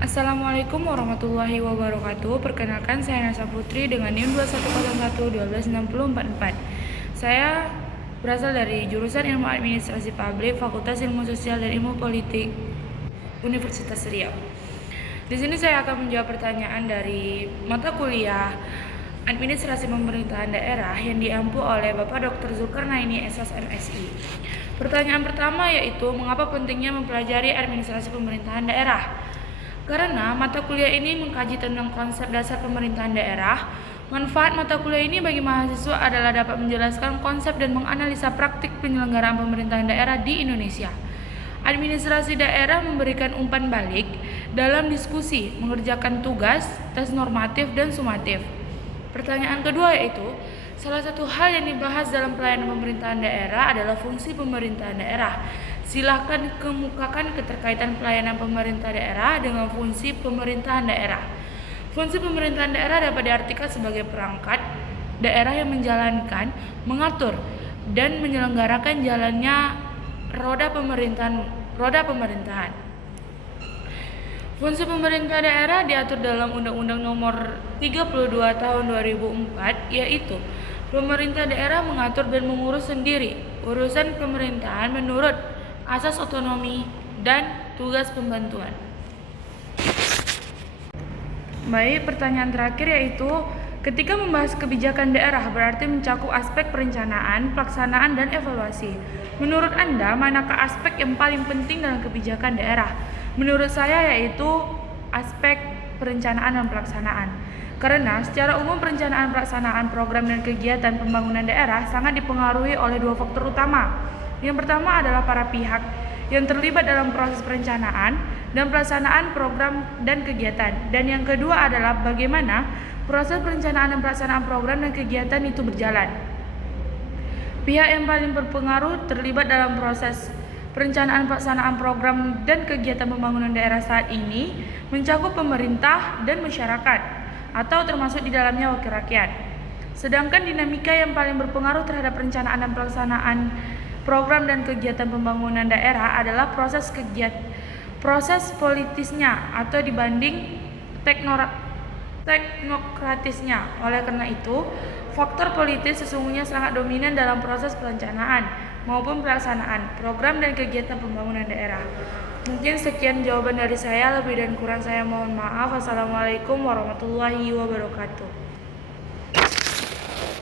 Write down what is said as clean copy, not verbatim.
Assalamualaikum warahmatullahi wabarakatuh. Perkenalkan, saya Nasa Putri dengan NIM 2101-12644. Saya berasal dari jurusan Ilmu Administrasi Publik, Fakultas Ilmu Sosial dan Ilmu Politik, Universitas Riau. Di sini saya akan menjawab pertanyaan dari mata kuliah Administrasi Pemerintahan Daerah yang diampu oleh Bapak Dr. Zulkarnaini SS MSI. Pertanyaan pertama yaitu, mengapa pentingnya mempelajari administrasi pemerintahan daerah? Karena mata kuliah ini mengkaji tentang konsep dasar pemerintahan daerah. Manfaat mata kuliah ini bagi mahasiswa adalah dapat menjelaskan konsep dan menganalisa praktik penyelenggaraan pemerintahan daerah di Indonesia. Administrasi daerah memberikan umpan balik dalam diskusi, mengerjakan tugas, tes normatif dan sumatif. Pertanyaan kedua yaitu, salah satu hal yang dibahas dalam pelayanan pemerintahan daerah adalah fungsi pemerintahan daerah. Silahkan kemukakan keterkaitan pelayanan pemerintah daerah dengan fungsi pemerintahan daerah. Fungsi pemerintahan daerah dapat diartikan sebagai perangkat daerah yang menjalankan, mengatur, dan menyelenggarakan jalannya roda pemerintahan. Fungsi pemerintah daerah diatur dalam Undang-Undang Nomor 32 Tahun 2004, yaitu pemerintah daerah mengatur dan mengurus sendiri urusan pemerintahan menurut asas otonomi dan tugas pembantuan. Baik, pertanyaan terakhir yaitu, ketika membahas kebijakan daerah berarti mencakup aspek perencanaan, pelaksanaan, dan evaluasi. Menurut Anda, manakah aspek yang paling penting dalam kebijakan daerah? Menurut saya yaitu aspek perencanaan dan pelaksanaan. Karena secara umum perencanaan pelaksanaan program dan kegiatan pembangunan daerah sangat dipengaruhi oleh dua faktor utama. Yang pertama adalah para pihak yang terlibat dalam proses perencanaan dan pelaksanaan program dan kegiatan. Dan yang kedua adalah bagaimana proses perencanaan dan pelaksanaan program dan kegiatan itu berjalan. Pihak yang paling berpengaruh terlibat dalam proses perencanaan pelaksanaan program dan kegiatan pembangunan daerah saat ini mencakup pemerintah dan masyarakat, atau termasuk di dalamnya wakil rakyat. Sedangkan dinamika yang paling berpengaruh terhadap perencanaan dan pelaksanaan program dan kegiatan pembangunan daerah adalah proses politisnya atau dibanding teknokratisnya. Oleh karena itu, faktor politis sesungguhnya sangat dominan dalam proses perencanaan maupun pelaksanaan program dan kegiatan pembangunan daerah. Mungkin sekian jawaban dari saya, lebih dan kurang saya mohon maaf. Wassalamualaikum warahmatullahi wabarakatuh.